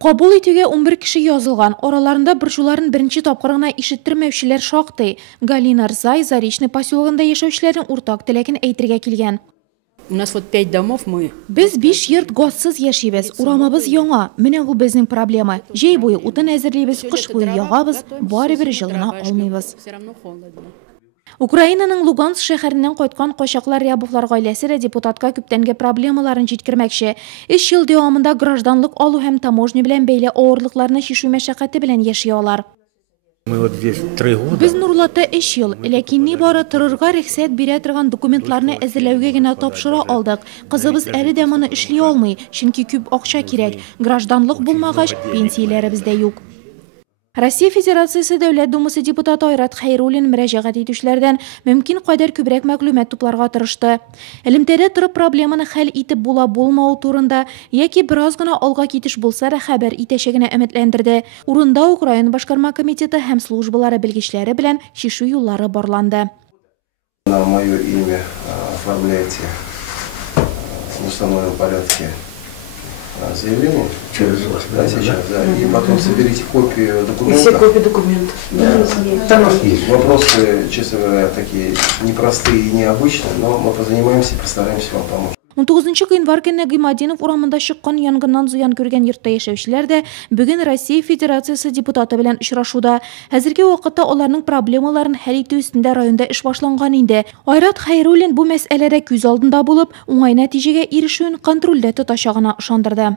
Кабул итүгә 11 кеше язылган. Араларында буржуларын беренче тапкыр гына ишеттермәүчеләр шактый. Галина Рзай Заречный поселогында яшәүчеләрнең уртак теләген әйтергә килгән. У нас вот 5 домов мы. Без 5 йорт газсыз яшибез. Урамыбыз яңа. Менә бу безнең проблема. Җәй буе утын әзерлибез, кыш буе ягабыз, барыбер җылына алмыйбыз. Украинаның Луганск шәһәреннән кайткан качаклар Рябовлар гаиләсе дә депутатка күптәнге проблемаларын җиткермәкче. 3 ел дәвамында гражданлык алу һәм таможня белән бәйле авырлыкларны чишү мәшәкате белән яши алар. Мы вот здесь 3 года. Без Нурлатта 3 ел, ләкин ни бары торырга рөхсәт бирә торган документларны әзерләүгә генә тапшыра алдык. Кызыбыз әле дә моны эшли алмый, чөнки күп акча кирәк. Гражданлык булмагач, пенсияләребез дә юк. Россия Федерациясе Дәүләт Думасы депутаты Айрат Хәйруллин мөрәҗәгать итүчеләрдән мөмкин кадәр күбрәк мәгълүмат тупларга тырышты. Элемтәдә торып проблеманы хәл итеп була-булмау турында яки бераз гына алга китеш булса да хәбәр итәчәгенә өметләндерде. Урында Украин башкарма комитеты һәм службалары белгечләре белән чишү юллары барланды. На мое имя оформляйте в установленном порядке заявление Через вас, да, сейчас, да, и потом соберите копию документов. Все копии документов. Да. Там есть вопросы, честно говоря, такие непростые и необычные, но мы позанимаемся и постараемся вам помочь. 19 январь көнне Гыймадинов урамында чыккан янгыннан зыян күргән йортта яшәүчеләр дә бүген Россия Федерациясе депутаты белән очрашуда. Хәзерге вакытта аларның проблемаларын хәл итү өстендә районда эш башланган инде. Айрат Хәйруллин бу мәсьәләдә күз алдында булып, уңай нәтиҗәгә ирешүен контрольдә тотачагына ышандырды.